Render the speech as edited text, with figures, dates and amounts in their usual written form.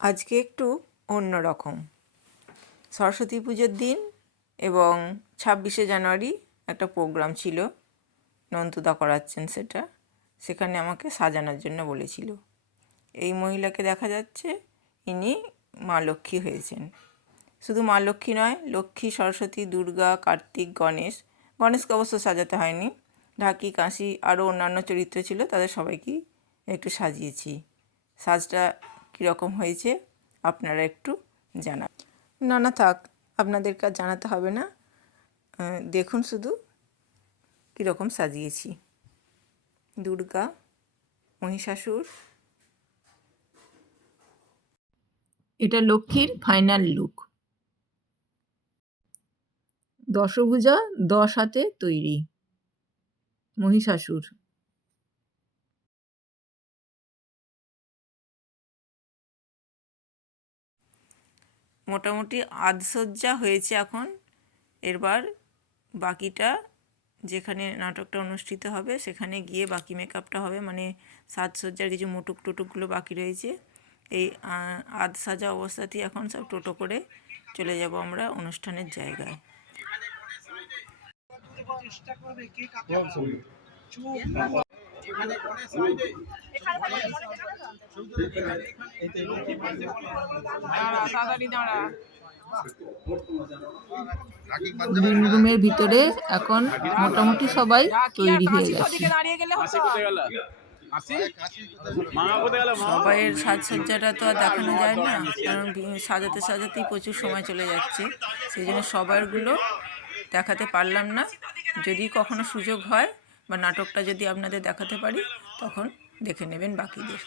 আজকে একটু অন্য রকম। সরস্বতী পুজোর দিন এবং 26শে জানুয়ারি একটা প্রোগ্রাম ছিল, নন্তুদা করাচ্ছেন সেটা। সেখানে আমাকে সাজানোর জন্য বলেছিল। এই মহিলাকে দেখা যাচ্ছে, ইনি মা লক্ষ্মী হয়েছেন। শুধু মা লক্ষ্মী নয়, লক্ষ্মী, সরস্বতী, দুর্গা, কার্তিক, গণেশকে অবশ্য সাজাতে হয়নি। ঢাকি, কাশি আরও অন্যান্য চরিত্র ছিল, তাদের সবাইকেই একটু সাজিয়েছি। সাজটা কীরকম হয়েছে আপনারা একটু জানান। না থাক, আপনাদেরকে আর জানাতে হবে না, দেখুন শুধু কীরকম সাজিয়েছি। দুর্গা, মহিষাসুর, এটা লক্ষ্মীর ফাইনাল লুক। দশভুজা 10 হাতে তৈরি মহিষাসুর। মোটামুটি আধসজ্জা হয়েছে এখন। এবার বাকিটা, যেখানে নাটকটা অনুষ্ঠিত হবে সেখানে গিয়ে বাকি মেকআপটা হবে, মানে সাজসজ্জার কিছু মুটুক টুটুকগুলো বাকি রয়েছে। এই আধ সাজা অবস্থাতেই এখন সব টোটো করে চলে যাব আমরা অনুষ্ঠানের জায়গায়। গ্রিন রুমের ভিতরে এখন মোটামুটি সবাই তৈরি হয়ে গেছে। সবাইয়ের সাজসজ্জাটা তো আর দেখানো যায় না, কারণ সাজাতে সাজাতেই প্রচুর সময় চলে যাচ্ছে। সেই জন্য সবারগুলো দেখাতে পারলাম না। যদি কখনো সুযোগ হয় বা নাটকটা যদি আপনাদের দেখাতে পারি, তখন দেখে নেবেন বাকিদের।